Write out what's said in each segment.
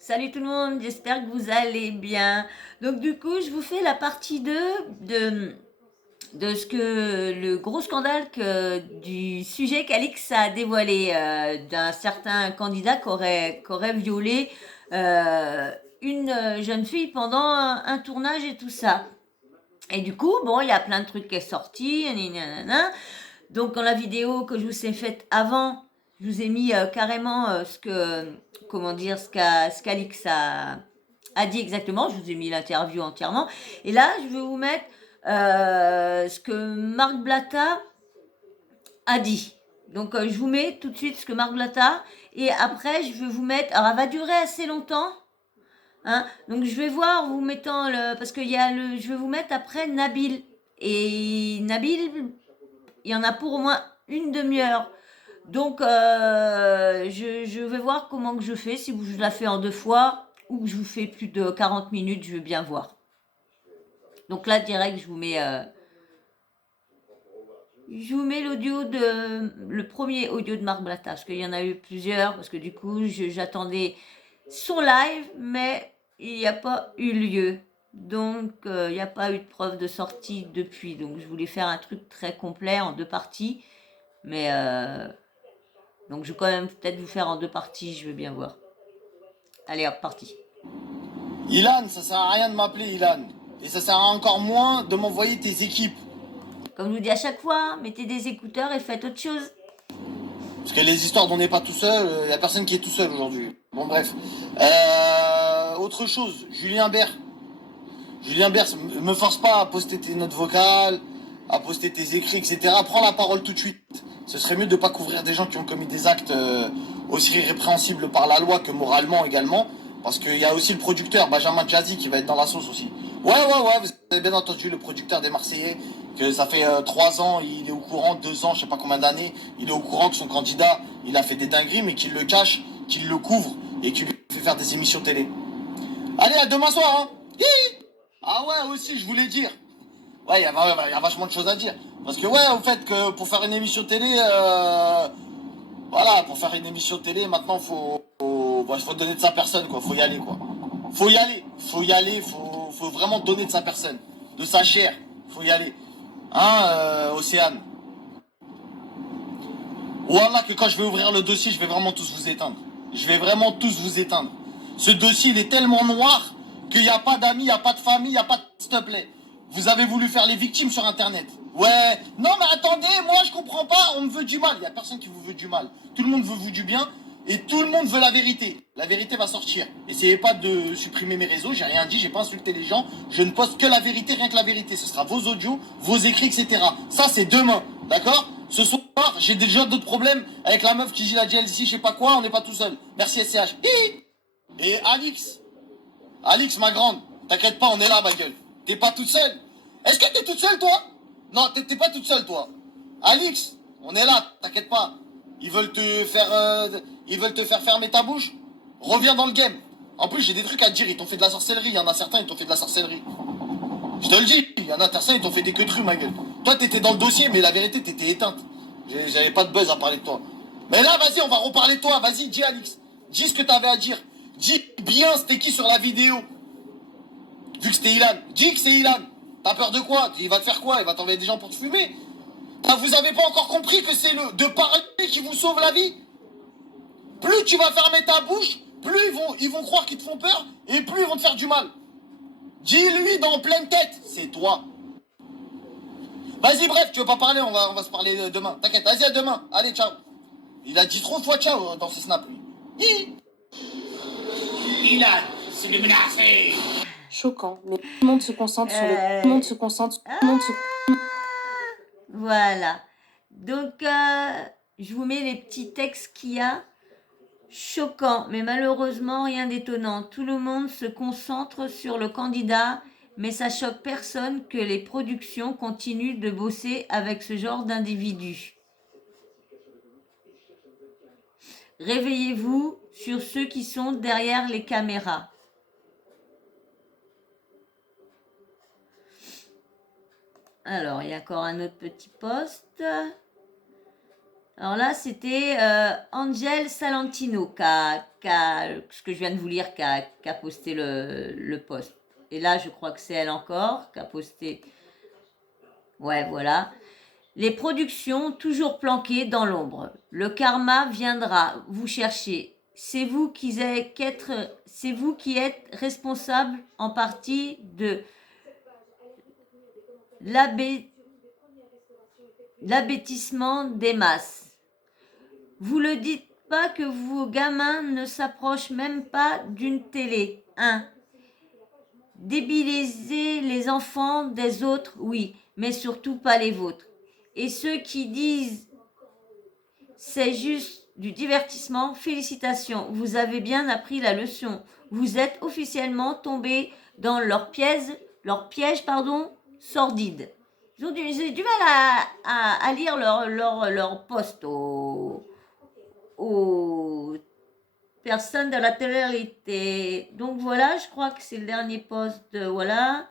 Salut tout le monde, j'espère que vous allez bien. Donc du coup, je vous fais la partie 2 de ce que le gros scandale du sujet qu'Alix a dévoilé d'un certain candidat qui aurait violé une jeune fille pendant un tournage et tout ça. Et du coup, bon, il y a plein de trucs qui est sorti, nanana. Donc dans la vidéo que je vous ai faite avant, je vous ai mis carrément ce qu'Alix a dit exactement. Je vous ai mis l'interview entièrement. Et là, je vais vous mettre ce que Marc Blatta a dit. Donc je vous mets tout de suite ce que Marc Blatta, et après je vais vous mettre. Alors elle va durer assez longtemps. Hein, donc je vais voir en vous mettant parce que je vais vous mettre après Nabil. Et Nabil, il y en a pour au moins une demi-heure. Donc, je vais voir comment que je fais, si je la fais en 2 fois ou que je vous fais plus de 40 minutes, je veux bien voir. Donc là, direct, je vous mets le premier audio de Marc Blatta, parce qu'il y en a eu plusieurs, parce que du coup, j'attendais son live, mais il n'y a pas eu lieu. Donc, il n'y a pas eu de preuve de sortie depuis. Donc, je voulais faire un truc très complet en 2 parties, mais donc je vais quand même peut-être vous faire en 2 parties, je veux bien voir. Allez hop, parti. Ilan, ça sert à rien de m'appeler Ilan. Et ça sert à encore moins de m'envoyer tes équipes. Comme je vous dis à chaque fois, mettez des écouteurs et faites autre chose. Parce que les histoires dont on n'est pas tout seul, il n'y a personne qui est tout seul aujourd'hui. Bon bref. Autre chose, Julien Bert. Julien Bert, me force pas à poster tes notes vocales, à poster tes écrits, etc. Prends la parole tout de suite. Ce serait mieux de ne pas couvrir des gens qui ont commis des actes aussi répréhensibles par la loi que moralement également. Parce qu'il y a aussi le producteur, Benjamin Jazzy, qui va être dans la sauce aussi. Ouais, vous avez bien entendu le producteur des Marseillais, que ça fait 3 ans, il est au courant, 2 ans, je sais pas combien d'années, il est au courant que son candidat, il a fait des dingueries, mais qu'il le cache, qu'il le couvre, et qu'il lui fait faire des émissions télé. Allez, à demain soir, hein. Hi. Ah ouais, aussi, je voulais dire. Ouais, il y a vachement de choses à dire. Parce que ouais, au fait que pour faire une émission télé, voilà, pour faire une émission télé, maintenant faut donner de sa personne, quoi. Faut y aller, quoi. Faut vraiment donner de sa personne, de sa chair. Faut y aller. Hein, Océane. Voilà que quand je vais ouvrir le dossier, je vais vraiment tous vous éteindre. Je vais vraiment tous vous éteindre. Ce dossier, il est tellement noir qu'il n'y a pas d'amis, il n'y a pas de famille, il n'y a pas de s'il te plaît. Vous avez voulu faire les victimes sur Internet. Ouais. Non, mais attendez, moi je comprends pas, on me veut du mal. Il n'y a personne qui vous veut du mal. Tout le monde veut vous du bien et tout le monde veut la vérité. La vérité va sortir. Essayez pas de supprimer mes réseaux, j'ai rien dit, j'ai pas insulté les gens. Je ne poste que la vérité, rien que la vérité. Ce sera vos audios, vos écrits, etc. Ça, c'est demain. D'accord? Ce soir, j'ai déjà d'autres problèmes avec la meuf qui dit la GLC, je sais pas quoi, on n'est pas tout seul. Merci SCH. Et Alix, ma grande, t'inquiète pas, on est là, ma gueule. T'es pas toute seule. Est-ce que t'es toute seule, toi? Non, t'es pas toute seule, toi. Alix, on est là, t'inquiète pas. Ils veulent te faire fermer ta bouche. Reviens dans le game. En plus, j'ai des trucs à te dire. Ils t'ont fait de la sorcellerie. Il y en a certains, ils t'ont fait de la sorcellerie. Je te le dis. Il y en a certains, ils t'ont fait des queutrus, ma gueule. Toi, t'étais dans le dossier, mais la vérité, t'étais éteinte. J'avais pas de buzz à parler de toi. Mais là, vas-y, on va reparler de toi. Vas-y, dis, Alix. Dis ce que t'avais à dire. Dis bien c'était qui sur la vidéo. Vu que c'était Ilan. Dis que c'est Ilan. T'as peur de quoi? Il va te faire quoi? Il va t'envoyer des gens pour te fumer? Ah, vous avez pas encore compris que c'est le de parler qui vous sauve la vie? Plus tu vas fermer ta bouche, plus ils vont croire qu'ils te font peur et plus ils vont te faire du mal. Dis-lui dans pleine tête, c'est toi. Vas-y, bref, tu veux pas parler, on va se parler demain. T'inquiète, vas-y, à demain. Allez, ciao. Il a dit trop de fois ciao dans ses snaps, lui. Ilan, c'est le menacé. Choquant, mais tout le monde se concentre sur le... Tout le monde se concentre... Tout le monde se... Voilà. Donc, je vous mets les petits textes qu'il y a. Choquant, mais malheureusement rien d'étonnant. Tout le monde se concentre sur le candidat, mais ça choque personne que les productions continuent de bosser avec ce genre d'individus. Réveillez-vous sur ceux qui sont derrière les caméras. Alors, il y a encore un autre petit post. Alors là, c'était Angel Salentino ce que je viens de vous lire, qui a posté le post. Et là, je crois que c'est elle encore qui a posté. Ouais, voilà. Les productions toujours planquées dans l'ombre. Le karma viendra vous chercher. C'est vous qui êtes responsable en partie de l'abêtissement des masses. Vous le dites pas que vos gamins ne s'approchent même pas d'une télé. 1. Débiliser les enfants des autres, oui, mais surtout pas les vôtres. Et ceux qui disent c'est juste du divertissement, félicitations, vous avez bien appris la leçon. Vous êtes officiellement tombé dans leur piège sordide. J'ai du mal à lire leur post aux personnes de la télé-réalité. Donc voilà, je crois que c'est le dernier post. Voilà.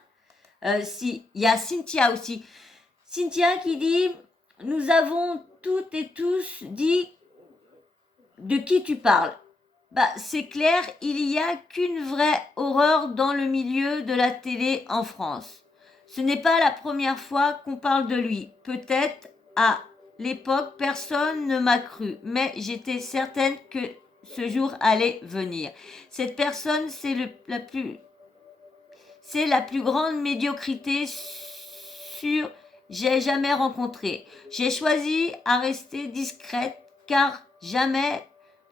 Si, il y a Cynthia aussi. Cynthia qui dit nous avons toutes et tous dit de qui tu parles. Bah, c'est clair, il n'y a qu'une vraie horreur dans le milieu de la télé en France. Ce n'est pas la première fois qu'on parle de lui. Peut-être à l'époque, personne ne m'a cru, mais j'étais certaine que ce jour allait venir. Cette personne, c'est la plus grande médiocrité j'ai jamais rencontré. J'ai choisi à rester discrète car jamais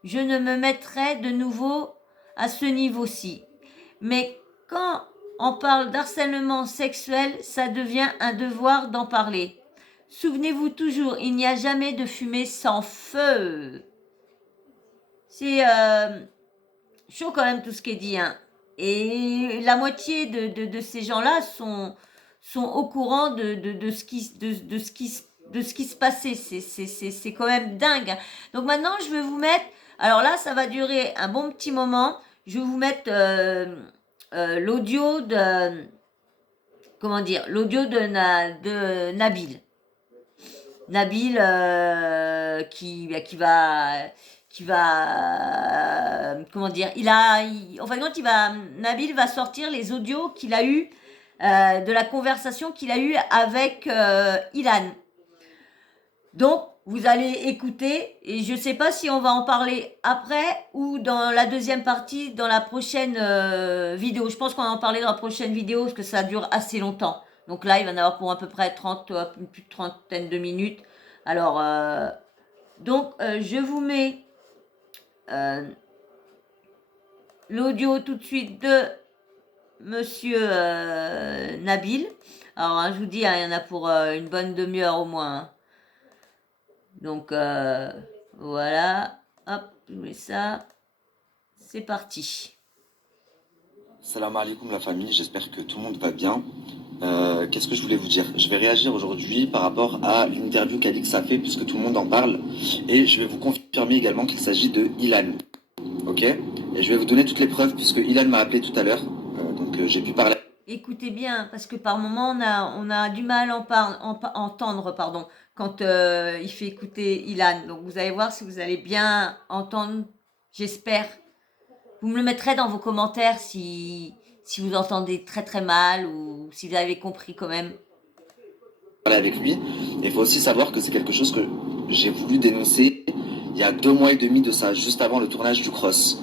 je ne me mettrai de nouveau à ce niveau-ci. Mais quand on parle d'harcèlement sexuel, ça devient un devoir d'en parler. Souvenez-vous toujours, il n'y a jamais de fumée sans feu. C'est chaud quand même tout ce qui est dit, hein. Et la moitié de ces gens-là sont au courant de ce qui se passait. C'est quand même dingue. Donc maintenant, je vais vous mettre... Alors là, ça va durer un bon petit moment. Je vais vous mettre l'audio de... Comment dire? L'audio de Nabil. Nabil qui va comment dire, en fin de compte, Nabil va sortir les audios qu'il a eu de la conversation qu'il a eue avec Ilan. Donc vous allez écouter et je sais pas si on va en parler après ou dans la deuxième partie, dans la prochaine vidéo. Je pense qu'on va en parler dans la prochaine vidéo parce que ça dure assez longtemps. Donc là, il va en avoir pour à peu près 30, plus de trentaine de minutes. Alors, je vous mets l'audio tout de suite de Monsieur Nabil. Alors, hein, je vous dis, hein, il y en a pour une bonne demi-heure au moins. Hein. Donc, voilà. Hop, je mets ça. C'est parti. Salam alaikum la famille, j'espère que tout le monde va bien. Qu'est-ce que je voulais vous dire? Je vais réagir aujourd'hui par rapport à l'interview qu'Alix a fait puisque tout le monde en parle et je vais vous confirmer également qu'il s'agit de Ilan. Ok? Et je vais vous donner toutes les preuves puisque Ilan m'a appelé tout à l'heure, donc j'ai pu parler. Écoutez bien, parce que par moment on a du mal à entendre, quand il fait écouter Ilan. Donc vous allez voir si vous allez bien entendre, j'espère. Vous me le mettrez dans vos commentaires si vous entendez très très mal ou si vous avez compris quand même. Avec lui. Et il faut aussi savoir que c'est quelque chose que j'ai voulu dénoncer il y a 2 mois et demi de ça, juste avant le tournage du Cross.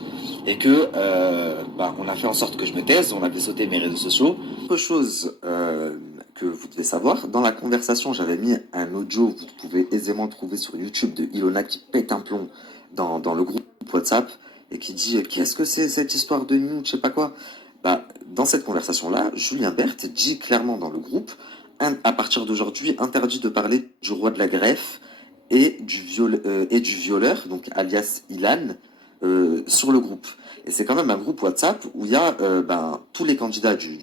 Et que on a fait en sorte que je me taise, on a fait sauter mes réseaux sociaux. Autre chose que vous devez savoir, dans la conversation, j'avais mis un audio, vous pouvez aisément trouver sur YouTube, de Ilona qui pète un plomb dans le groupe WhatsApp et qui dit qu'est-ce que c'est cette histoire de nude, je sais pas quoi. Dans cette conversation-là, Julien Berthe dit clairement dans le groupe, à partir d'aujourd'hui, interdit de parler du roi de la greffe et du violeur, donc alias Ilan, sur le groupe. Et c'est quand même un groupe WhatsApp où il y a tous les candidats du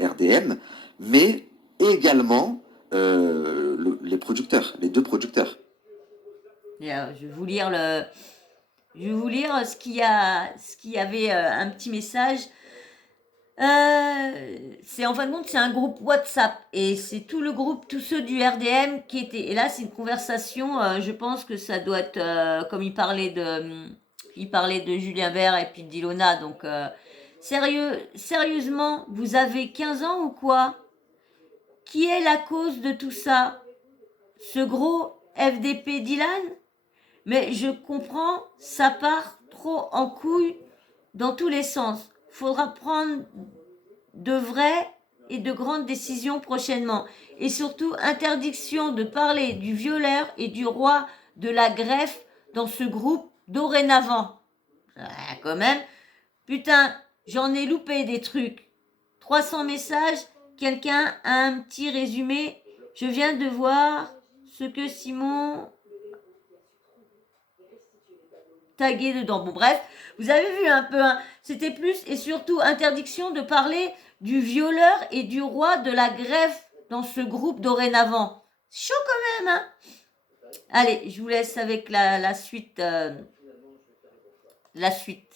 RDM, mais également les producteurs, les 2 producteurs. Je vais vous lire ce qu'il y avait un petit message. C'est en fin de compte, c'est un groupe WhatsApp et c'est tout le groupe, tous ceux du RDM qui étaient. Et là, c'est une conversation. Je pense que ça doit être comme il parlait de Julien Bert et puis d'Ilona. Donc sérieusement, vous avez 15 ans ou quoi? Qui est la cause de tout ça? Ce gros FDP Dylan? Mais je comprends, ça part trop en couille dans tous les sens. Faudra prendre de vraies et de grandes décisions prochainement. Et surtout, interdiction de parler du violeur et du roi de la greffe dans ce groupe dorénavant. Ah, quand même. Putain, j'en ai loupé des trucs. 300 messages, quelqu'un a un petit résumé. Je viens de voir ce que Simon tagué dedans. Bon, bref, vous avez vu un peu, hein, c'était plus et surtout interdiction de parler du violeur et du roi de la greffe dans ce groupe dorénavant. Chaud quand même, hein. Allez, je vous laisse avec la suite. La suite.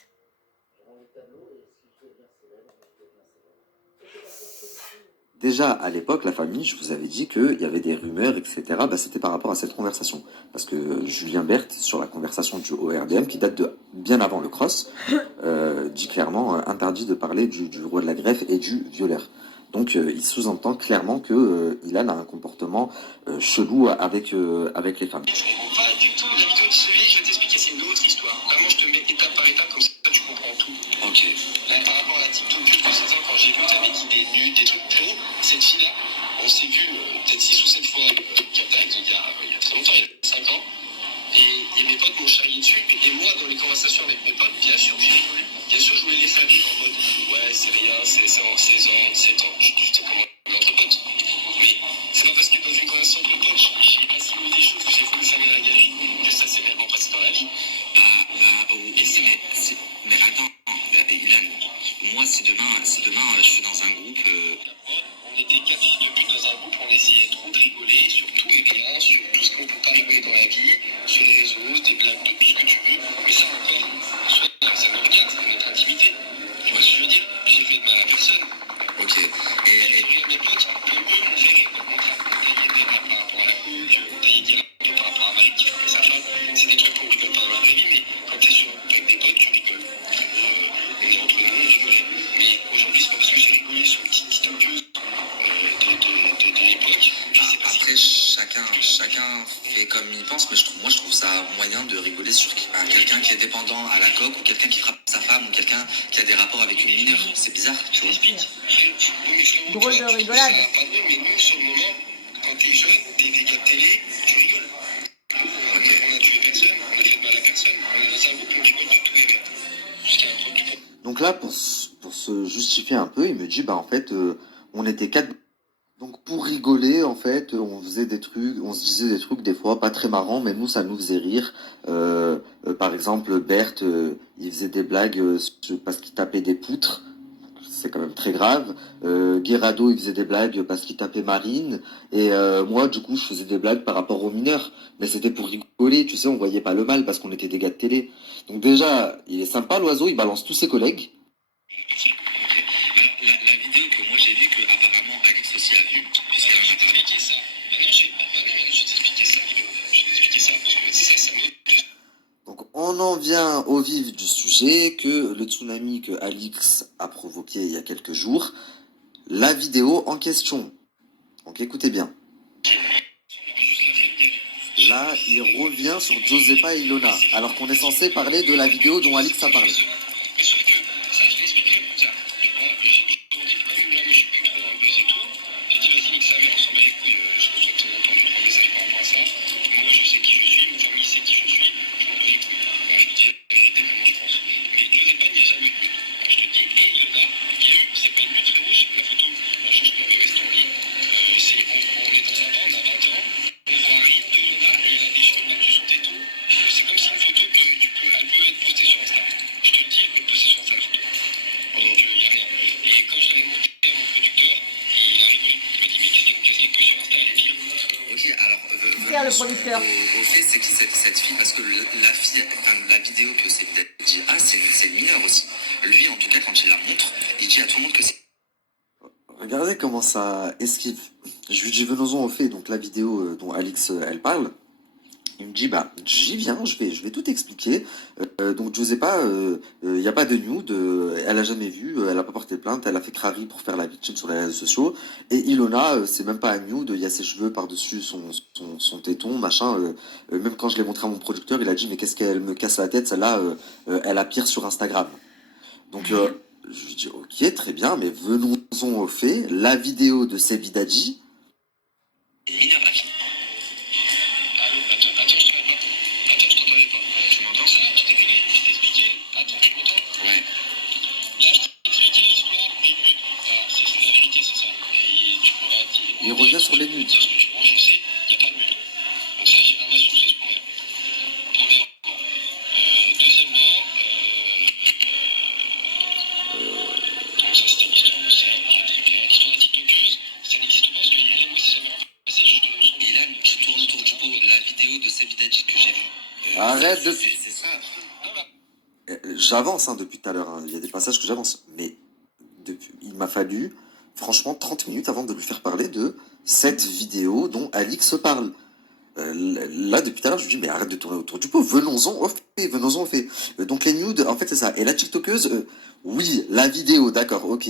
Déjà, à l'époque, la famille, je vous avais dit qu'il y avait des rumeurs, etc. Bah, c'était par rapport à cette conversation. Parce que Julien Bert, sur la conversation du ORDM, qui date de bien avant le cross, dit clairement interdit de parler du roi de la greffe et du violeur. Donc, il sous-entend clairement que Ilan a un comportement chelou avec les femmes. Je comprends pas du tout la vidéo de Cyril, je vais t'expliquer, c'est une autre histoire. Vraiment, je te mets étape par étape, comme ça tu comprends tout. Ok. Là, par rapport à la TikTokeuse de 16 ans, quand j'ai vu que t'avais dit des nudes, des trucs pros, cette fille-là, on s'est vu peut-être 6 ou 7 fois contact, il y a très longtemps, il y a 5 ans. Et mes potes m'ont charrié dessus. Et moi, dans les conversations avec mes potes, bien sûr, j'ai rigolé. Bien sûr, je voulais les faire rire en mode ouais, c'est rien, c'est 16 ans, 17 ans, je sais comment entre potes. Mais c'est pas parce que dans une conversation entre potes, j'ai assimilé des choses que j'ai voulu fermer la galerie, que ça s'est réellement passé dans la vie. Mais attends, Ilan, moi, si demain, je suis dans un groupe. On était 4 filles de pute dans un groupe, on essayait trop de rigoler sur tout et rien, sur tout ce qu'on peut pas rigoler dans la vie, sur les réseaux, des blagues, de tout ce que tu veux. Mais ça encore, ça me regarde, c'est notre intimité. Tu vois ce que je veux dire? J'ai fait de mal à personne. Ok. Et rire mes potes, comme eux m'ont fait rire. On taillait des rats par rapport à la coke, on taillait des rats par rapport à Malik qui frappait sa femme. C'est des trucs qu'on rigole pas dans la vraie vie, mais quand t'es avec des potes, tu rigoles. On est entre nous, on rigolait. Mais aujourd'hui, c'est pas parce que j'ai rigolé sur une petite TikTokeuse de l'époque. Après, chacun fait comme il pense, mais moi je trouve ça moyen de rigoler sur quelqu'un qui est dépendant à la coke ou quelqu'un qui frappe sa femme ou quelqu'un qui a des rapports avec une mineure. C'est bizarre, tu vois. Drôle de rigolade. Pas drôle, mais nous, sur le moment, quand t'es jeune, t'es des gars de télé, tu rigoles. On a tué personne, on a fait de mal à personne. On est dans un groupe, on rigole de tout et rien. Jusqu'à un produit. Donc là, pour se justifier un peu, il me dit, bah en fait, on était 4. Donc pour rigoler, en fait, on faisait des trucs, on se disait des trucs des fois pas très marrants, mais nous, ça nous faisait rire. Par exemple, Berthe, il faisait des blagues parce qu'il tapait des poutres. C'est quand même très grave. Guerrado, il faisait des blagues parce qu'il tapait Marine. Et moi, du coup, je faisais des blagues par rapport aux mineurs. Mais c'était pour rigoler, tu sais, on voyait pas le mal parce qu'on était des gars de télé. Donc déjà, il est sympa, l'oiseau, il balance tous ses collègues. La vidéo que moi j'ai vue, que apparemment Alix aussi a vue, puisqu'elle en a parlé. Ça. Maintenant, je vais t'expliquer ça, je vais t'expliquer ça, parce que ça me... Donc on en vient au vif du sujet, que le tsunami que Alix a provoqué il y a quelques jours, la vidéo en question. Donc écoutez bien. Là, il revient sur Josepa et Ilona, alors qu'on est censé parler de la vidéo dont Alix a parlé. Mais sauf que ça, je l'ai expliqué comme ça. Moi, je suis plus trop dans le buzz et tout. J'ai dit, vas-y, nique sa mère, on s'en bat les couilles. Je reçois de temps en temps 2-3 messages par rapport à ça. Moi, je sais qui je suis, ma famille sait qui je suis. Je m'en bats les couilles. Voilà, je vous dis la vérité, vraiment, je pense. Mais Josepa, il n'y a jamais eu de but. Je te dis, et Ilona, il y a eu, c'est pas une lutte, frérot, j'ai la photo. Moi, je te l'avais resté en ligne. On est dans un bar, on a 20 ans. On voit rien de Ilona et elle a des cheveux battus sur tes tout. C'est comme si une photo que elle peut être postée sur Insta. Je te le dis, elle peut poster sur Insta la photo. Donc il n'y a rien. Et quand je l'avais monté à mon producteur, il a rigolé. Il m'a dit mais qu'est-ce qu'il peut sur Insta, elle est pire. Ok, alors Pierre, le producteur. au fait, c'est qui cette fille? Parce que la fille, enfin la vidéo que c'est dit, ah c'est une mineure aussi. Lui, en tout cas, quand il la montre, il dit à tout le monde que c'est... Regardez comment ça esquive. Je lui dis venons-en au fait, donc la vidéo dont Alix elle parle. Il me dit bah j'y viens, je vais tout expliquer. Donc Josepa, il n'y a pas de nude, elle a jamais vu, elle a pas porté plainte, elle a fait crari pour faire la victime sur les réseaux sociaux. Et Ilona, c'est même pas un nude, il y a ses cheveux par-dessus son téton, machin. Même quand je l'ai montré à mon producteur, il a dit mais qu'est-ce qu'elle me casse la tête, celle-là, elle a pire sur Instagram. Donc je lui dis ok très bien, mais venons-en au fait, la vidéo de Sebi Dadji. Mineur, la fille. Allô, attends, je t'entendais pas. Attends, je t'entendais pas. Tu m'entends ça? Je t'ai expliqué. Attends, tu m'entends? Ouais. Là, je t'ai expliqué l'histoire des nudes. Voilà, c'est la vérité, c'est ça. Et tu pourras dire. Il revient sur les nudes. Moi, je sais, il n'y a pas de nudes. Donc, ça, j'ai rien à soucier pour elle. Premièrement. Deuxièmement, donc, ça, c'était une histoire de ça, ok, très bien. L'histoire de la TikTokeuse, ça n'existe pas parce que elle et moi, c'est jamais passé, je te montre. Ilan, tu tournes autour du pot. La vidéo de Sebi Dadji que j'ai vue. Arrête de... C'est ça. Non, là. J'avance depuis tout à l'heure, hein. Il y a des passages que j'avance, mais il m'a fallu franchement 30 minutes avant de lui faire parler de cette vidéo dont Alix parle. Là, depuis tout à l'heure, je lui dis, mais arrête de tourner autour du pot, venons-en au fait, venons-en au fait. Donc les nudes, en fait, c'est ça. Et la TikTokeuse, oui, la vidéo, d'accord, ok,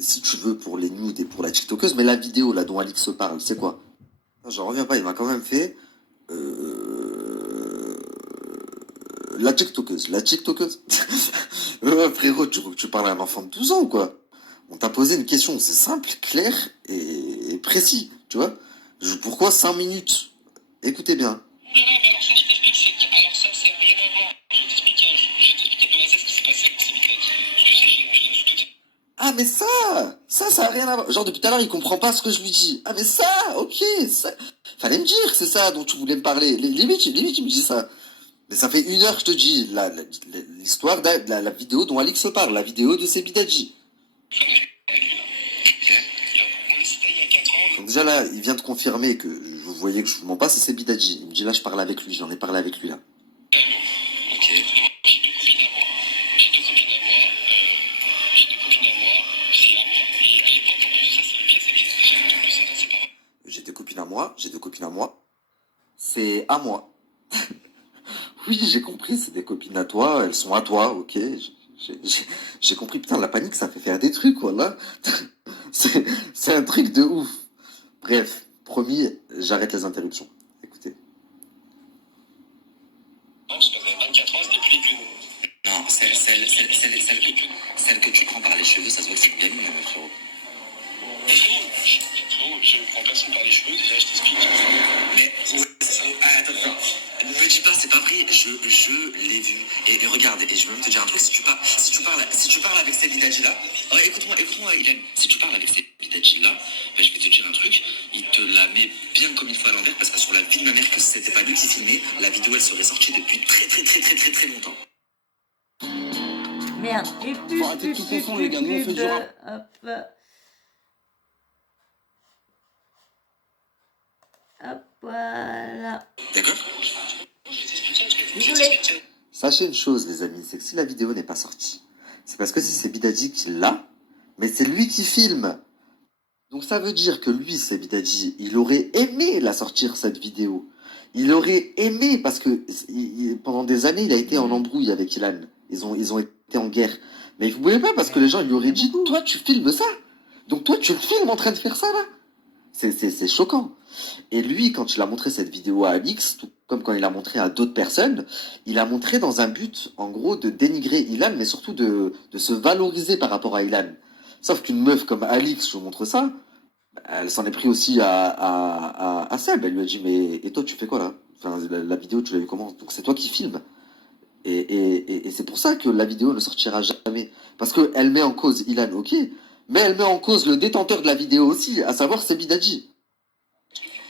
si tu veux pour les nudes et pour la TikTokeuse, mais la vidéo, là, dont Alix parle, c'est quoi? J'en reviens pas, il m'a quand même fait... La TikTokeuse. Frérot, tu parles à un enfant de 12 ans ou quoi? On t'a posé une question, c'est simple, clair et précis, tu vois? Pourquoi 5 minutes? Écoutez bien. Non, mais alors ça, je t'explique, alors ça, c'est rien à voir. Je vais t'expliquer de A à Z ce qui s'est passé avec Sebi Dadji. Je sais, j'ai tout. Ah mais ça a rien à voir. Genre depuis tout à l'heure, il comprend pas ce que je lui dis. Ah mais ça, ok, ça... Fallait me dire que c'est ça dont tu voulais me parler. Limite, il me dit ça. Mais ça fait 1 heure que je te dis l'histoire de la vidéo dont Alix parle, la vidéo de Sebi Dadji. Donc déjà là, il vient de confirmer que vous voyez que je vous mens pas, c'est Sebi Dadji. Il me dit là, je parle avec lui, j'en ai parlé avec lui là. Ok. J'ai deux copines à moi. J'ai deux copines à moi. C'est à moi. Et à l'époque, en plus, ça, c'est le pire, c'est que j'ai jamais entendu ça dans ses parents. J'ai deux copines à moi. C'est à moi. Oui, j'ai compris, c'est des copines à toi, elles sont à toi, ok. J'ai compris, putain, la panique, ça fait faire des trucs, voilà. C'est un truc de ouf. Bref, promis, j'arrête les interruptions. Écoutez. Non, parce qu'elle avait 24 ans, c'était plus les plumes. Non, celle que tu prends par les cheveux, ça se voit que c'est une gamine, frérot. Frérot, je prends personne par les cheveux, déjà, je t'explique. Mais, attends. Ne me dis pas, c'est pas vrai, je l'ai vu. Et regarde, et je veux même te dire un truc, si tu parles avec Sebi Dadji là, écoute-moi, Ilan, si tu parles avec Sebi Dadji là, ben, je vais te dire un truc, il te la met bien comme il faut à l'envers, parce que sur la vie de ma mère, que c'était pas lui qui filmait, la vidéo elle serait sortie depuis très longtemps. Merde. Et Faut arrêter de tout confondre, les gars, nous, on fait du rap. Hop, voilà. D'accord? Désolé. Sachez une chose, les amis, c'est que si la vidéo n'est pas sortie, c'est parce que c'est Sebi Dadji qui l'a, mais c'est lui qui filme. Donc ça veut dire que lui, Sebi Dadji, il aurait aimé la sortir, cette vidéo. Il aurait aimé, parce que pendant des années, il a été en embrouille avec Ilan. Ils ont été en guerre. Mais vous pouvez pas, parce que les gens lui auraient dit, toi, tu filmes ça. Donc toi, tu le filmes en train de faire ça, là. C'est choquant. Et lui, quand il a montré cette vidéo à Alix, tout comme quand il a montré à d'autres personnes, il a montré dans un but, en gros, de dénigrer Ilan, mais surtout de se valoriser par rapport à Ilan. Sauf qu'une meuf comme Alix, je vous montre ça, elle s'en est pris aussi à Seb. Elle lui a dit, mais et toi, tu fais quoi là? Enfin, la vidéo, tu l'as vu comment? Donc c'est toi qui filmes. Et c'est pour ça que la vidéo ne sortira jamais. Parce qu'elle met en cause Ilan, ok, mais elle met en cause le détenteur de la vidéo aussi, à savoir Sebi Dadji.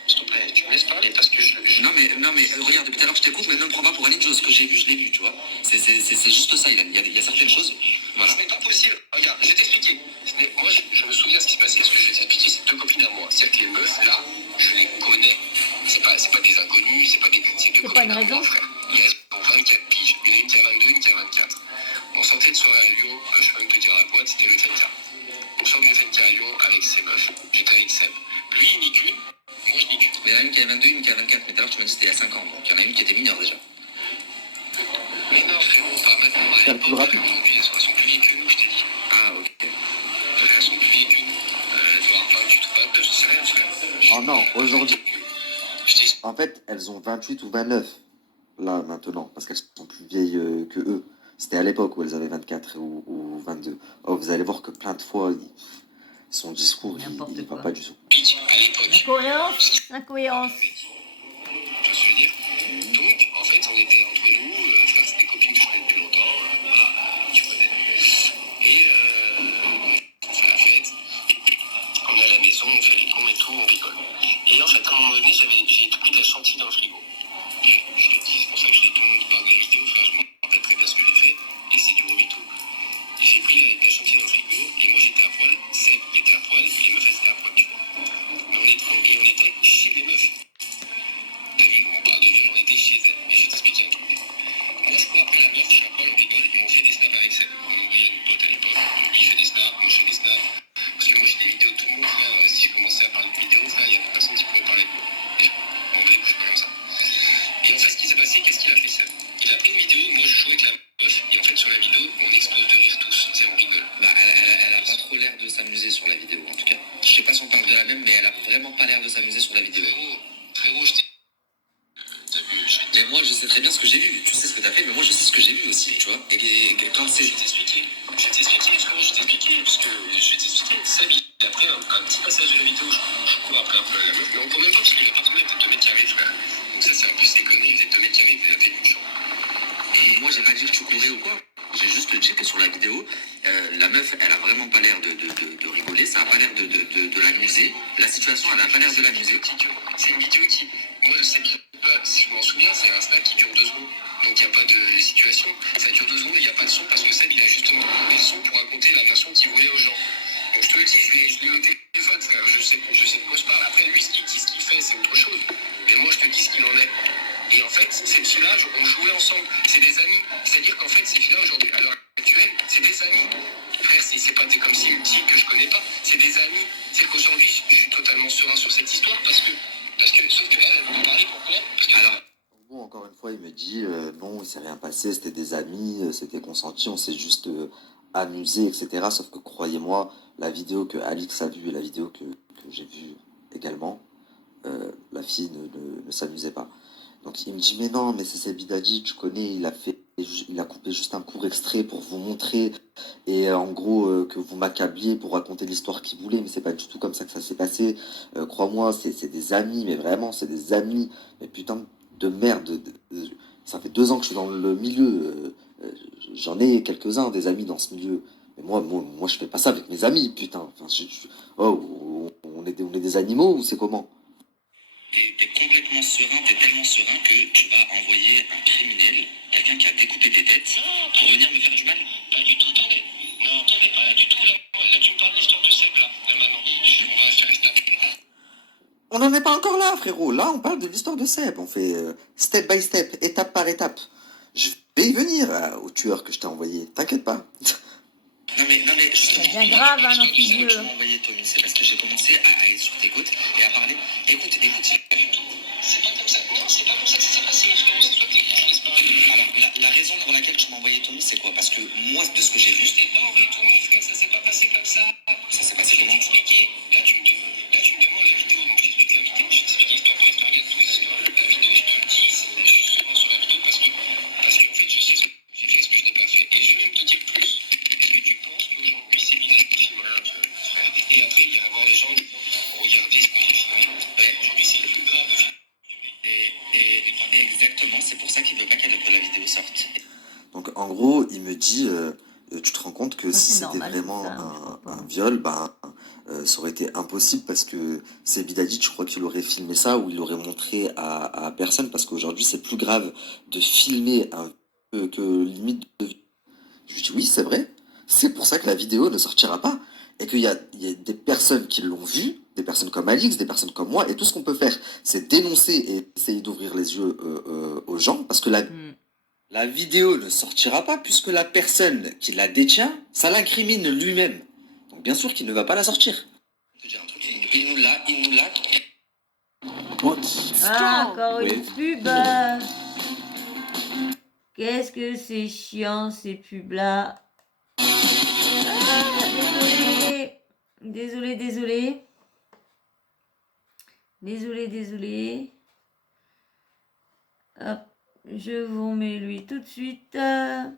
S'il te plaît, tu me laisses parler parce que Non mais regarde, depuis tout à l'heure je t'écoute, mais ne me prends pas pour un idiot. Ce que j'ai vu, je l'ai vu, tu vois. C'est juste ça, il y a certaines choses. Voilà. Ce n'est pas possible. Regarde, je vais t'expliquer. Moi, je me souviens de ce qui se passait. Ce que je vais t'expliquer, c'est deux copines à moi. C'est-à-dire que les meufs, là, je les connais. C'est pas des inconnus, c'est deux copines à moi, frère. Elles ont 24 piges. Il y en a une qui a 22, une qui a 24. On sortait de soirée à Lyon, je sais pote, c'était le FNK. On sort du FNK à Lyon avec ses meufs. J'étais avec Seb. Lui, il nique une, moi je nique une. Mais il y en a une qui a 22, une qui a 24. Mais tout à l'heure, tu m'as dit que c'était il y a 5 ans. Donc il y en a une qui était mineure déjà. Mais non, frérot, pas maintenant. C'est le plus rapide. Aujourd'hui, elles sont plus vieilles que nous, je t'ai dit. Ah, ok. Elles sont plus vieilles que nous. Elles doivent avoir 28 ou 29, je sais rien, frère. Oh non, aujourd'hui. Je t'ai En fait, elles ont 28 ou 29, là, maintenant, parce qu'elles sont plus vieilles que eux. C'était à l'époque où elles avaient 24 ou 22. Oh, vous allez voir que plein de fois, son discours, N'importe il va quoi. pas du tout. à l'époque. Incohérence, incohérence. Tu vois ce que je veux dire? Donc, en fait, on était entre nous, frère, c'est des copines que je connais depuis longtemps, voilà, tu connais. Et on fait la fête, on est à la maison, on fait les cons et tout, on rigole. Et en fait, à un moment donné, j'ai tout pris de la chantilly dans le frigo. Je te dis, c'est pour ça que je dis tout le monde parle de la vidéo, frère, je me rappelle très bien ce que j'ai fait, et c'est du gros mytho. J'ai pris de la chantilly dans le frigo, et moi j'étais à poil, Seb était à poil, et les meufs elles étaient à poil, tu vois. Mais on était chez les meufs. T'as vu, on parle de viol, on était chez elles. Mais je vais t'expliquer un truc. Moi, je cours après la meuf, je suis à poil, on rigole, et on fait des snaps avec Seb. On envoyait à nos potes à l'époque. Lui, il fait des snaps, moi, je fais des snaps. Parce que moi, j'ai des vidéos de tout le monde, frère. Si je commençais à parler de vidéos, frère, il y a personne qui pouvait parler de moi. Déjà, on va les coucher pas comme ça. Et en fait, ce qui s'est passé, qu'est-ce qu'il a fait, Seb? Il a pris une vidéo, moi, je jouais avec la meuf, et en fait, sur la vidéo, on explose de rire tous. Tu sais, on rigole. Bah, elle a pas trop l'air de s'amuser sur la vidéo, en tout cas. Je sais pas si on parle de la même, mais elle a vraiment pas l'air de s'amuser sur la vidéo. Frérot, je t'ai. T'as vu, mais moi je sais très bien ce que j'ai vu. Tu sais ce que t'as fait, mais moi je sais ce que j'ai vu aussi, tu vois. Et quand c'est. Je vais t'expliquer, frérot, je vais t'expliquer, parce que je vais t'expliquer. Seb, il a pris un petit passage de la vidéo où je cours après un peu la meuf, mais on court même pas parce que l'appartement était 2 mètres carrés, frère. Donc ça, c'est un plus déconné, il faisait 2 mètres carrés, il faisait la taille d'une chambre. Et moi j'ai pas dit que tu courais ou quoi. J'ai juste dit que sur la vidéo, la meuf, elle a vraiment pas l'air de rigoler, ça a pas l'air de l'amuser. La situation, elle a pas l'air de l'amuser. C'est une vidéo qui, moi, si je m'en souviens, c'est un snap qui dure 2 secondes. Donc il n'y a pas de situation. Ça dure 2 secondes et il n'y a pas de son parce que Seb, il a justement coupé le son pour raconter la version qu'il voulait aux gens. Donc je te le dis, je l'ai au téléphone, frère. Je sais de quoi je parle. Après, lui, ce qu'il dit, ce qu'il fait, c'est autre chose. Mais moi, je te dis ce qu'il en est. Et en fait, ces filles-là, on jouait ensemble. C'est des amis. C'est-à-dire qu'en fait, ces filles-là, aujourd'hui, à l'heure actuelle, c'est des amis. Frère, c'est pas comme si une team que je connais pas. C'est des amis. C'est qu'aujourd'hui, je suis totalement serein sur cette histoire parce que sauf que elle peut parler. Pourquoi? Parce que alors. Bon, encore une fois, il me dit non, il s'est rien passé, c'était des amis, c'était consenti, on s'est juste amusé, etc. Sauf que croyez-moi, la vidéo que Alix a vue et la vidéo que j'ai vue également, la fille ne s'amusait pas. Donc il me dit mais non, mais c'est Sebidadi, tu connais, il a coupé juste un court extrait pour vous montrer et en gros que vous m'accabliez pour raconter l'histoire qu'il voulait, mais c'est pas du tout comme ça que ça s'est passé. Crois-moi, c'est des amis, mais vraiment c'est des amis, mais putain de merde. Ça fait 2 ans que je suis dans le milieu, j'en ai quelques-uns des amis dans ce milieu. Mais moi je fais pas ça avec mes amis, putain. Enfin, oh, on est des animaux ou c'est comment? T'es complètement serein, t'es tellement serein que tu vas envoyer un criminel, quelqu'un qui a découpé tes têtes, pour venir me faire du mal? Pas du tout, attendez. Non, attendez, pas du tout. Là tu me parles de l'histoire de Seb, là maintenant. On va faire step. On n'en est pas encore là, frérot. Là, on parle de l'histoire de Seb. On fait step by step, étape par étape. Je vais y venir au tueur que je t'ai envoyé. T'inquiète pas. Non mais justement, Ça devient grave, hein, notre tu vieux. m'as envoyé Tommy, c'est parce que j'ai commencé à aller sur tes côtes et à parler. Écoute, c'est pas comme ça. Non, c'est pas comme ça que ça s'est passé, frérot. C'est toi qui me laisses parler. Alors, la raison pour laquelle tu m'as envoyé Tommy, c'est quoi? Parce que moi, de ce que j'ai vu. Je t'ai pas envoyé Tommy, frère, ça s'est pas passé comme ça. Ça s'est passé comment? Je vais t'expliquer. Là, tu me demandes la vidéo, donc je t'explique la vidéo. Je t'explique l'histoire par histoire, regarde toute l'histoire. La vidéo, je te le dis, je suis souvent sur la vidéo parce que en fait, je sais ce que j'ai fait, ce que je n'ai pas fait. Et je vais même te dire plus. Est-ce que tu penses qu'aujourd'hui, c'est bien de filmer un viol, frère? Et après, il y a avoir des gens qui vont regarder ce que j'ai filmé. Ouais, aujourd'hui, c'est le plus grave de filmer. Et exactement, c'est pour ça qu'il veut pas que la vidéo sorte. Donc, en gros, il me dit tu te rends compte que Ça, si c'est c'était normal, vraiment ça, mais faut pas. un viol, ça aurait été impossible parce que Sebidadi, je crois qu'il aurait filmé ça ou il l'aurait montré à personne parce qu'aujourd'hui, c'est plus grave de filmer que limite de. Je lui dis oui, c'est vrai. C'est pour ça que la vidéo ne sortira pas. Et qu'il y a des personnes qui l'ont vue, des personnes comme Alix, des personnes comme moi, et tout ce qu'on peut faire, c'est dénoncer et essayer d'ouvrir les yeux aux gens, parce que Mm. La vidéo ne sortira pas puisque la personne qui la détient, ça l'incrimine lui-même. Donc bien sûr qu'il ne va pas la sortir. Je te dis un truc, il nous l'a. What? Ah, encore une Oui. pub. Qu'est-ce que c'est chiant ces pubs-là. Désolé. Hop, je vous mets lui tout de suite. Même.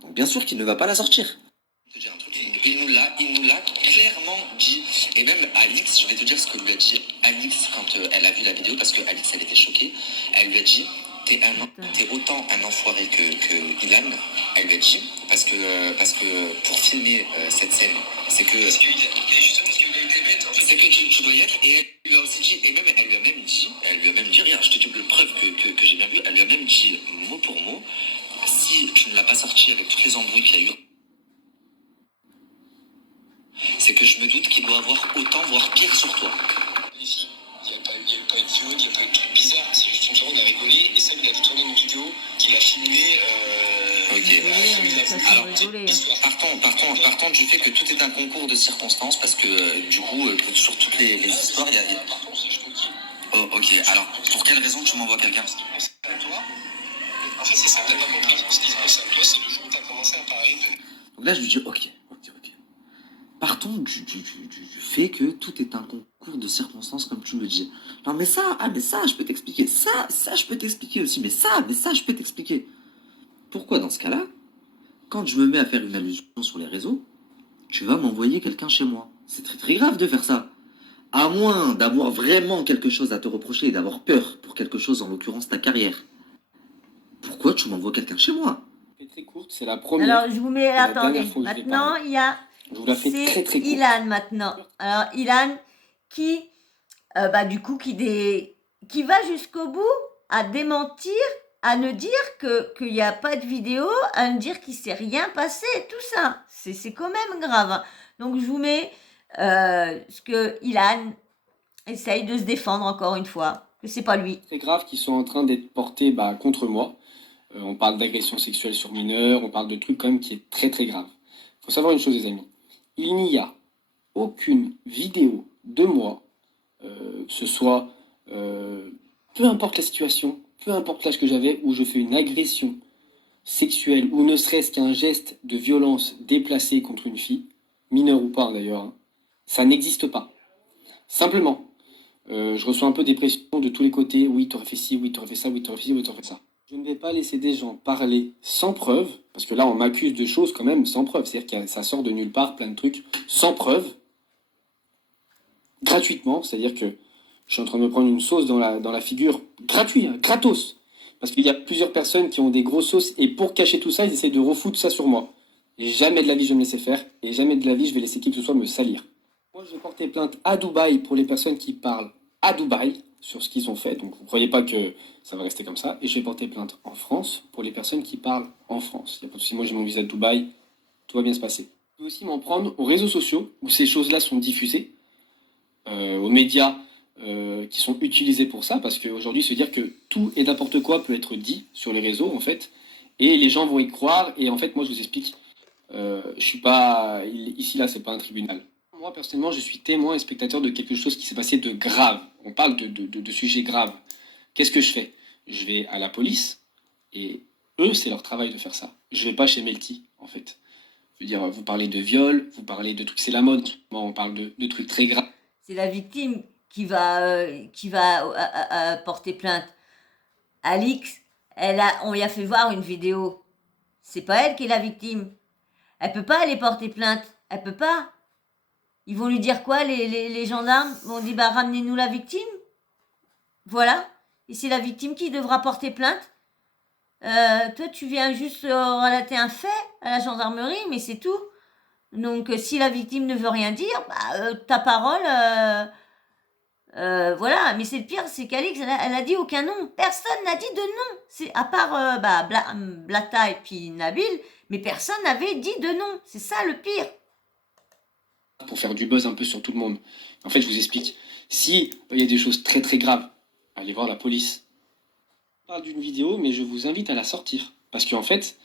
Donc bien sûr qu'il ne va pas la sortir. Je te dis un truc, il nous l'a clairement dit. Et même Alix, je vais te dire ce que lui a dit Alix quand elle a vu la vidéo, parce que Alix, elle était choquée. Elle lui a dit, t'es autant un enfoiré que Ilan. Elle lui a dit, parce que pour filmer cette scène, c'est que... Parce qu'il a justement ce qu'il a été bête, en fait. C'est que tu dois y être, et elle lui a aussi dit, et même elle lui a même dit, regarde, je te dis le preuve que j'ai bien vu, elle lui a même dit, mot pour mot, si tu ne l'as pas sorti avec toutes les embrouilles qu'il y a eu, c'est que je me doute qu'il doit avoir autant, voire pire sur toi. Il n'y a pas eu de viol, il n'y a pas eu de truc bizarre. C'est juste une soirée, on a rigolé et ça, il a tourné une vidéo qu'il a filmée. Alors, partons du fait que tout est un concours de circonstances parce que du coup, sur toutes les histoires, il y a. Oh, ok. Alors, pour quelle raison tu m'envoies quelqu'un? En fait, c'est ça, t'as pas compris. Ce qui se passe à toi, c'est le jour où t'as commencé à parler de. Donc là je lui dis ok. Partons du fait que tout est un concours de circonstances comme tu me le dis. Non mais ça, je peux t'expliquer. Ça je peux t'expliquer aussi. Mais ça je peux t'expliquer. Pourquoi dans ce cas-là, quand je me mets à faire une allusion sur les réseaux, tu vas m'envoyer quelqu'un chez moi? C'est très très grave de faire ça. À moins d'avoir vraiment quelque chose à te reprocher et d'avoir peur pour quelque chose, en l'occurrence ta carrière. Pourquoi tu m'envoies quelqu'un chez moi? C'est très courte, c'est la première. Alors, je vous mets, la attendez, dernière fois que je l'ai maintenant, parlé. il y a, Je vous la fais très c'est très courte. Ilan maintenant. Alors, Ilan qui, du coup, qui va jusqu'au bout à démentir, à ne dire qu'il n'y a pas de vidéo, à ne dire qu'il ne s'est rien passé, tout ça. C'est quand même grave. Hein. Donc, je vous mets ce que Ilan essaye de se défendre encore une fois, que c'est pas lui. Très grave qui sont en train d'être portés contre moi. On parle d'agression sexuelle sur mineurs, on parle de trucs quand même qui est très très grave. Il faut savoir une chose les amis, il n'y a aucune vidéo de moi, que ce soit, peu importe la situation, peu importe l'âge que j'avais, où je fais une agression sexuelle ou ne serait-ce qu'un geste de violence déplacé contre une fille, mineure ou pas d'ailleurs, hein, ça n'existe pas. Simplement, je reçois un peu des pressions de tous les côtés, oui t'aurais fait ci, oui t'aurais fait ça, oui t'aurais fait ci, oui t'aurais fait ça. Je ne vais pas laisser des gens parler sans preuve, parce que là on m'accuse de choses quand même sans preuve, c'est-à-dire que ça sort de nulle part, plein de trucs, sans preuve, gratuitement, c'est-à-dire que je suis en train de me prendre une sauce dans la figure, gratuit, hein, gratos, parce qu'il y a plusieurs personnes qui ont des grosses sauces, et pour cacher tout ça, ils essaient de refoutre ça sur moi. Et jamais de la vie je vais me laisser faire, et jamais de la vie je vais laisser qui que ce soit me salir. Moi je vais porter plainte à Dubaï pour les personnes qui parlent à Dubaï sur ce qu'ils ont fait, donc vous ne croyez pas que ça va rester comme ça, et je vais porter plainte en France pour les personnes qui parlent en France. Il n'y a pas de souci, moi j'ai mon visa de Dubaï, tout va bien se passer. Je peux aussi m'en prendre aux réseaux sociaux où ces choses-là sont diffusées, aux médias qui sont utilisés pour ça, parce qu'aujourd'hui se dire que tout et n'importe quoi peut être dit sur les réseaux en fait, et les gens vont y croire, et en fait moi je vous explique, je suis pas, ici là c'est pas un tribunal. Moi, personnellement, je suis témoin et spectateur de quelque chose qui s'est passé de grave. On parle de sujets graves. Qu'est-ce que je fais? Je vais à la police, et eux, c'est leur travail de faire ça. Je vais pas chez Melty, en fait. Je veux dire, vous parlez de viol, vous parlez de trucs, c'est la mode. Moi, on parle de trucs très graves. C'est la victime qui va porter plainte. Alix, on lui a fait voir une vidéo. C'est pas elle qui est la victime. Elle peut pas aller porter plainte. Elle peut pas. Ils vont lui dire quoi, les gendarmes vont dire, ramenez-nous la victime. Voilà. Et c'est la victime qui devra porter plainte. Toi, tu viens juste relater un fait à la gendarmerie, mais c'est tout. Donc, si la victime ne veut rien dire, ta parole... voilà, mais c'est le pire, c'est qu'Alix, elle a dit aucun nom. Personne n'a dit de nom. C'est à part Blata et puis Nabil, mais personne n'avait dit de nom. C'est ça le pire. Pour faire du buzz un peu sur tout le monde. En fait, je vous explique. Si il y a des choses très très graves, allez voir la police. parle d'une vidéo, mais je vous invite à la sortir. Parce qu'en fait,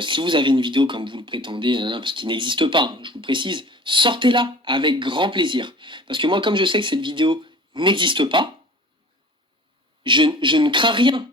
si vous avez une vidéo comme vous le prétendez, parce qu'il n'existe pas, hein, je vous le précise, sortez-la avec grand plaisir. Parce que moi, comme je sais que cette vidéo n'existe pas, je ne crains rien.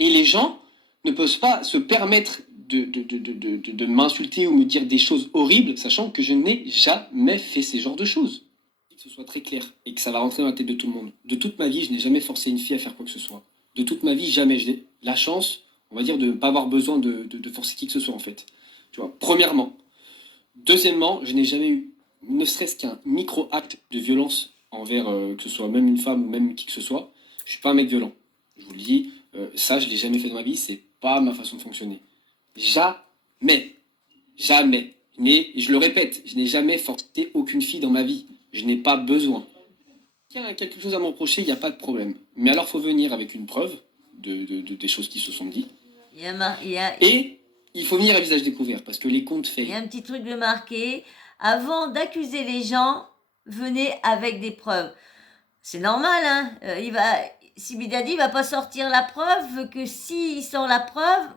Et les gens ne peuvent pas se permettre de m'insulter ou me dire des choses horribles, sachant que je n'ai jamais fait ces genres de choses. Que ce soit très clair et que ça va rentrer dans la tête de tout le monde. De toute ma vie, je n'ai jamais forcé une fille à faire quoi que ce soit. De toute ma vie, jamais. J'ai la chance, on va dire, de ne pas avoir besoin de forcer qui que ce soit, en fait. Tu vois, premièrement. Deuxièmement, je n'ai jamais eu, ne serait-ce qu'un micro-acte de violence envers, que ce soit même une femme ou même qui que ce soit. Je suis pas un mec violent. Je vous le dis, ça, je l'ai jamais fait dans ma vie, c'est pas ma façon de fonctionner. Jamais. Jamais. Mais, je le répète, je n'ai jamais forcé aucune fille dans ma vie. Je n'ai pas besoin. S'il y a quelque chose à me reprocher, il n'y a pas de problème. Mais alors, il faut venir avec une preuve des choses qui se sont dites. Et il faut venir à visage découvert, parce que les comptes faits. Il y a un petit truc de marqué. Avant d'accuser les gens, venez avec des preuves. C'est normal, hein. Si Bidadi va pas sortir la preuve, que s'il sort la preuve,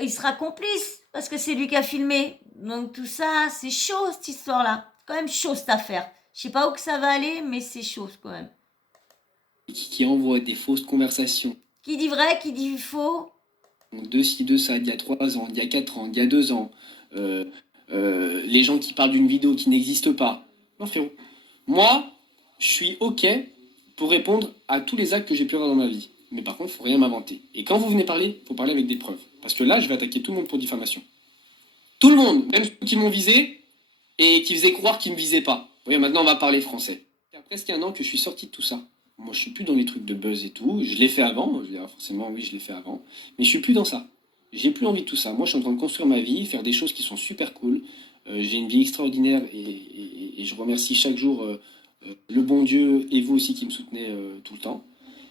il sera complice, parce que c'est lui qui a filmé. Donc tout ça, c'est chaud cette histoire-là. C'est quand même chaud cette affaire. Je sais pas où que ça va aller, mais c'est chaud quand même. Qui envoie des fausses conversations. Qui dit vrai, qui dit faux? De ci, de ça, il y a 3 ans, il y a 4 ans, il y a 2 ans. Les gens qui parlent d'une vidéo qui n'existe pas. Non frérot. Moi, je suis OK pour répondre à tous les actes que j'ai pu avoir dans ma vie. Mais par contre, il ne faut rien m'inventer. Et quand vous venez parler, il faut parler avec des preuves. Parce que là, je vais attaquer tout le monde pour diffamation. Tout le monde, même ceux qui m'ont visé et qui faisaient croire qu'ils ne me visaient pas. Vous voyez, maintenant, on va parler français. Il y a presque 1 an que je suis sorti de tout ça. Moi, je suis plus dans les trucs de buzz et tout. Je l'ai fait avant. Je veux dire, forcément, oui, je l'ai fait avant. Mais je suis plus dans ça. J'ai plus envie de tout ça. Moi, je suis en train de construire ma vie, faire des choses qui sont super cool. J'ai une vie extraordinaire et je remercie chaque jour le bon Dieu et vous aussi qui me soutenez tout le temps.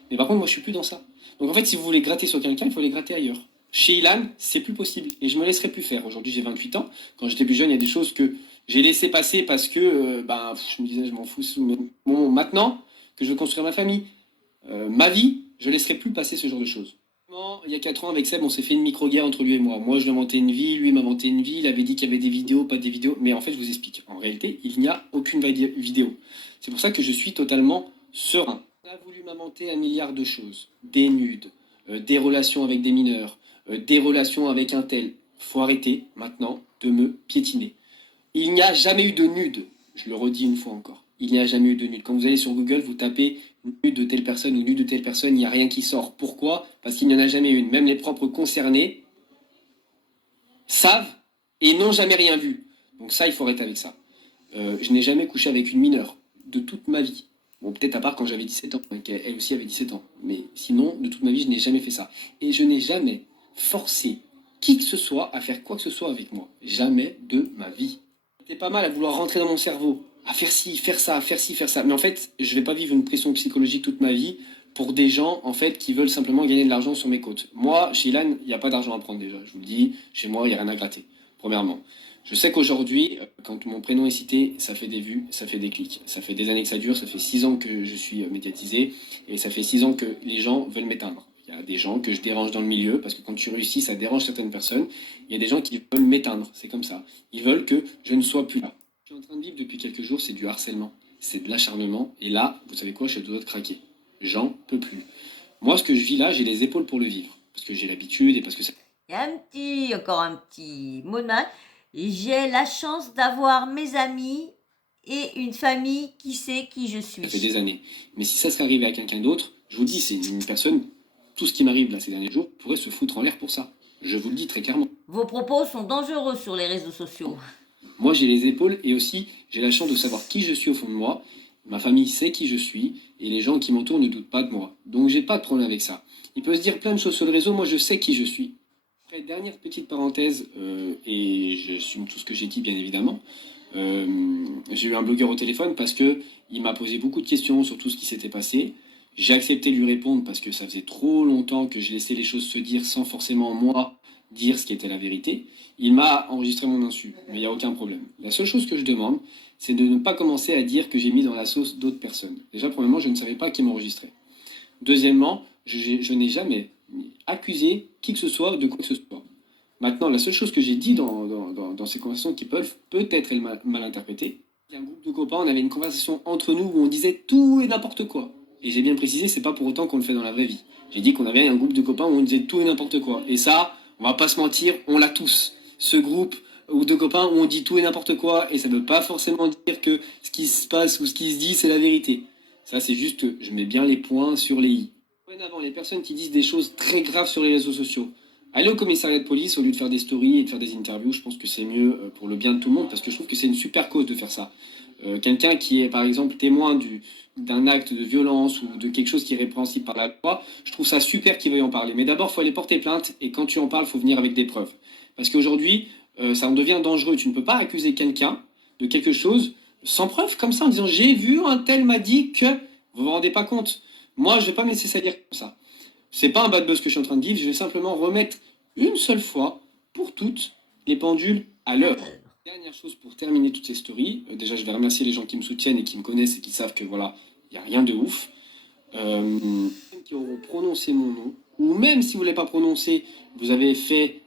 Mais par contre, moi, je suis plus dans ça. Donc en fait, si vous voulez gratter sur quelqu'un, il faut les gratter ailleurs. Chez Ilan, c'est plus possible. Et je me laisserai plus faire. Aujourd'hui, j'ai 28 ans. Quand j'étais plus jeune, il y a des choses que j'ai laissé passer parce que je me disais, je m'en fous. Bon, maintenant que je veux construire ma famille, ma vie, je ne laisserai plus passer ce genre de choses. Il y a 4 ans, avec Seb, on s'est fait une micro-guerre entre lui et moi. Moi, je lui ai inventé une vie, lui m'a inventé une vie. Il avait dit qu'il y avait des vidéos, pas des vidéos. Mais en fait, je vous explique. En réalité, il n'y a aucune vidéo. C'est pour ça que je suis totalement serein. On a voulu m'inventer 1 milliard de choses. Des nudes, des relations avec des mineurs, des relations avec un tel. Faut arrêter maintenant de me piétiner. Il n'y a jamais eu de nude. Je le redis une fois encore. Il n'y a jamais eu de nude. Quand vous allez sur Google, vous tapez nude de telle personne ou nude de telle personne, il n'y a rien qui sort. Pourquoi? Parce qu'il n'y en a jamais une. Même les propres concernés savent et n'ont jamais rien vu. Donc ça, il faut arrêter avec ça. Je n'ai jamais couché avec une mineure de toute ma vie. Bon, peut-être à part quand j'avais 17 ans, elle aussi avait 17 ans. Mais sinon, de toute ma vie, je n'ai jamais fait ça. Et je n'ai jamais forcé qui que ce soit à faire quoi que ce soit avec moi. Jamais de ma vie. J'étais pas mal à vouloir rentrer dans mon cerveau, à faire ci, faire ça, faire ci, faire ça. Mais en fait, je vais pas vivre une pression psychologique toute ma vie pour des gens, en fait, qui veulent simplement gagner de l'argent sur mes côtes. Moi, chez Ilan, il n'y a pas d'argent à prendre déjà. Je vous le dis, chez moi, il n'y a rien à gratter, premièrement. Je sais qu'aujourd'hui, quand mon prénom est cité, ça fait des vues, ça fait des clics. Ça fait des années que ça dure, ça fait 6 ans que je suis médiatisé, et ça fait 6 ans que les gens veulent m'éteindre. Il y a des gens que je dérange dans le milieu, parce que quand tu réussis, ça dérange certaines personnes. Il y a des gens qui veulent m'éteindre, c'est comme ça. Ils veulent que je ne sois plus là. Ce que je suis en train de vivre depuis quelques jours, c'est du harcèlement, c'est de l'acharnement, et là, vous savez quoi, je suis à deux doigts de craquer. J'en peux plus. Moi, ce que je vis là, j'ai les épaules pour le vivre, parce que j'ai l'habitude et parce que ça... Il y a encore un petit mot de main. J'ai la chance d'avoir mes amis et une famille qui sait qui je suis. Ça fait des années. Mais si ça serait arrivé à quelqu'un d'autre, je vous dis, c'est une personne, tout ce qui m'arrive là ces derniers jours, pourrait se foutre en l'air pour ça. Je vous le dis très clairement. Vos propos sont dangereux sur les réseaux sociaux. Moi, j'ai les épaules et aussi, j'ai la chance de savoir qui je suis au fond de moi. Ma famille sait qui je suis et les gens qui m'entourent ne doutent pas de moi. Donc, j'ai pas de problème avec ça. Il peut se dire plein de choses sur le réseau, moi je sais qui je suis. Après, dernière petite parenthèse, et j'assume tout ce que j'ai dit bien évidemment, j'ai eu un blogueur au téléphone parce que il m'a posé beaucoup de questions sur tout ce qui s'était passé. J'ai accepté de lui répondre parce que ça faisait trop longtemps que je laissais les choses se dire sans forcément moi dire ce qui était la vérité. Il m'a enregistré mon insu, mais il n'y a aucun problème. La seule chose que je demande, c'est de ne pas commencer à dire que j'ai mis dans la sauce d'autres personnes. Déjà, premièrement, je ne savais pas qui m'enregistrait. Deuxièmement, je n'ai jamais accuser qui que ce soit de quoi que ce soit. Maintenant, la seule chose que j'ai dit dans ces conversations qui peuvent peut-être être mal interprétées, il y a un groupe de copains, on avait une conversation entre nous où on disait tout et n'importe quoi. Et j'ai bien précisé, c'est pas pour autant qu'on le fait dans la vraie vie. J'ai dit qu'on avait un groupe de copains où on disait tout et n'importe quoi. Et ça, on va pas se mentir, on l'a tous. Ce groupe ou de copains où on dit tout et n'importe quoi, et ça veut pas forcément dire que ce qui se passe ou ce qui se dit, c'est la vérité. Ça, c'est juste que je mets bien les points sur les i. Dorénavant, les personnes qui disent des choses très graves sur les réseaux sociaux, allez au commissariat de police au lieu de faire des stories et de faire des interviews. Je pense que c'est mieux pour le bien de tout le monde, parce que je trouve que c'est une super cause de faire ça. Quelqu'un qui est par exemple témoin d'un acte de violence ou de quelque chose qui est répréhensible par la loi, je trouve ça super qu'il veuille en parler. Mais d'abord, il faut aller porter plainte, et quand tu en parles, il faut venir avec des preuves. Parce qu'aujourd'hui, ça en devient dangereux. Tu ne peux pas accuser quelqu'un de quelque chose sans preuve, comme ça, en disant « j'ai vu, un tel m'a dit que… » Vous vous rendez pas compte? Moi, je vais pas me laisser salir comme ça. C'est pas un bad buzz que je suis en train de vivre, je vais simplement remettre une seule fois, pour toutes, les pendules à l'heure. Dernière chose pour terminer toutes ces stories, déjà je vais remercier les gens qui me soutiennent et qui me connaissent et qui savent que voilà, il n'y a rien de ouf. Qui auront prononcé mon nom, ou même si vous ne l'avez pas prononcé, vous avez fait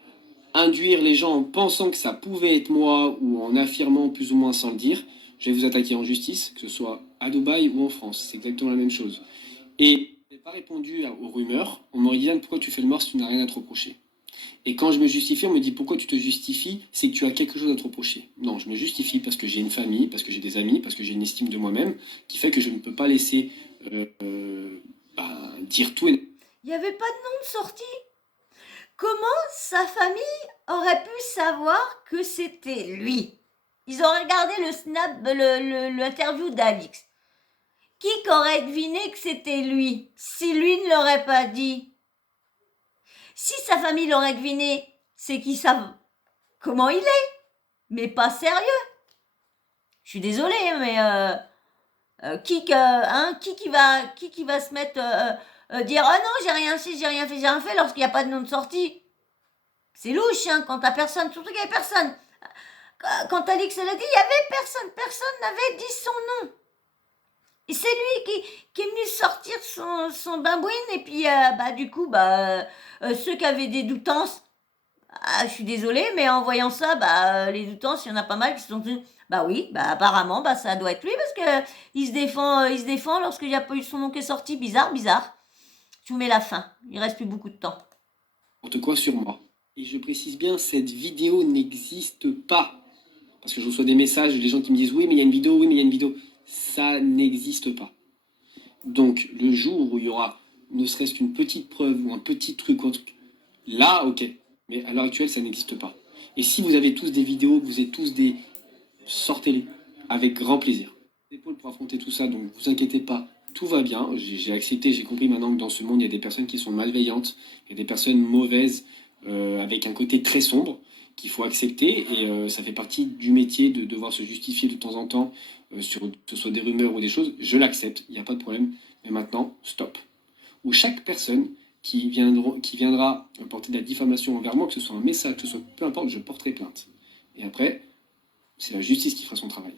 induire les gens en pensant que ça pouvait être moi ou en affirmant plus ou moins sans le dire, je vais vous attaquer en justice, que ce soit à Dubaï ou en France, c'est exactement la même chose. Et je n'ai pas répondu aux rumeurs, on m'aurait dit pourquoi tu fais le mort si tu n'as rien à te reprocher. Et quand je me justifie, on me dit pourquoi tu te justifies, c'est que tu as quelque chose à te reprocher. Non, je me justifie parce que j'ai une famille, parce que j'ai des amis, parce que j'ai une estime de moi-même qui fait que je ne peux pas laisser dire tout et… Il n'y avait pas de nom de sortie. Comment sa famille aurait pu savoir que c'était lui? Ils ont regardé le snap, l'interview d'Alix. Qui aurait deviné que c'était lui si lui ne l'aurait pas dit? Si sa famille l'aurait deviné, c'est qu'ils savent comment il est, mais pas sérieux. Je suis désolée, mais qui va se mettre dire oh non j'ai rien fait lorsqu'il n'y a pas de nom de sortie? C'est louche hein, quand t'as personne, surtout qu'il n'y avait personne. Quand Alix l'a dit, il n'y avait personne n'avait dit son nom. Et c'est lui qui est venu sortir son bambouine, et puis du coup, ceux qui avaient des doutances, je suis désolée, mais en voyant ça, les doutances, il y en a pas mal qui se sont dit, apparemment, ça doit être lui, parce que il se défend lorsqu'il n'y a pas eu son nom qui est sorti, bizarre. Je vous mets la fin, il reste plus beaucoup de temps. N'importe quoi sur moi. Et je précise bien, cette vidéo n'existe pas. Parce que je reçois des messages des gens qui me disent oui, mais il y a une vidéo, ça n'existe pas. Donc, le jour où il y aura ne serait-ce qu'une petite preuve ou un petit truc, là, ok. Mais à l'heure actuelle, ça n'existe pas. Et si vous avez tous des vidéos, vous êtes tous des… sortez-les, avec grand plaisir. Épaules pour affronter tout ça, donc vous inquiétez pas, tout va bien. J'ai accepté, j'ai compris maintenant que dans ce monde, il y a des personnes qui sont malveillantes, il y a des personnes mauvaises, avec un côté très sombre, qu'il faut accepter, et ça fait partie du métier de devoir se justifier de temps en temps sur que ce soit des rumeurs ou des choses. Je l'accepte, il n'y a pas de problème, mais maintenant, stop. Où chaque personne qui viendra porter de la diffamation envers moi, que ce soit un message, que ce soit peu importe, je porterai plainte. Et après, c'est la justice qui fera son travail.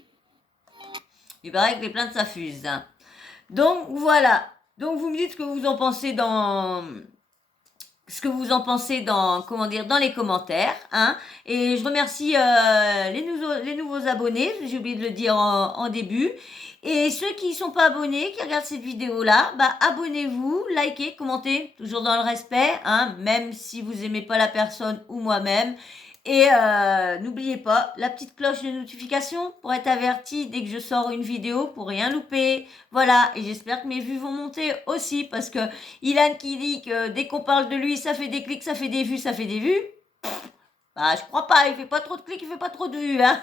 Il paraît que les plaintes s'affusent. Hein. Donc voilà. Donc vous me dites ce que vous en pensez dans les commentaires. Hein. Et je remercie les nouveaux abonnés. J'ai oublié de le dire en début. Et ceux qui ne sont pas abonnés, qui regardent cette vidéo-là, abonnez-vous, likez, commentez, toujours dans le respect, hein, même si vous n'aimez pas la personne ou moi-même. Et n'oubliez pas la petite cloche de notification pour être averti dès que je sors une vidéo pour rien louper. Voilà, et j'espère que mes vues vont monter aussi parce que Ilan qui dit que dès qu'on parle de lui, ça fait des clics, ça fait des vues, je crois pas, il fait pas trop de clics, il fait pas trop de vues. Hein.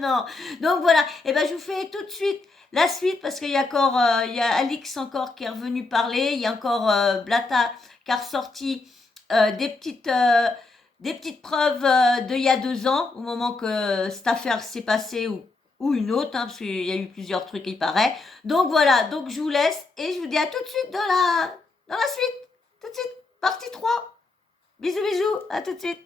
non. Donc voilà, et je vous fais tout de suite la suite parce qu'il y a encore, il y a Alix encore qui est revenu parler, il y a encore Blata qui a ressorti des petites preuves d'il y a 2 ans, au moment que cette affaire s'est passée, ou une autre, hein, parce qu'il y a eu plusieurs trucs, il paraît. Donc voilà, donc je vous laisse, et je vous dis à tout de suite dans la suite. Tout de suite, partie 3. Bisous, à tout de suite.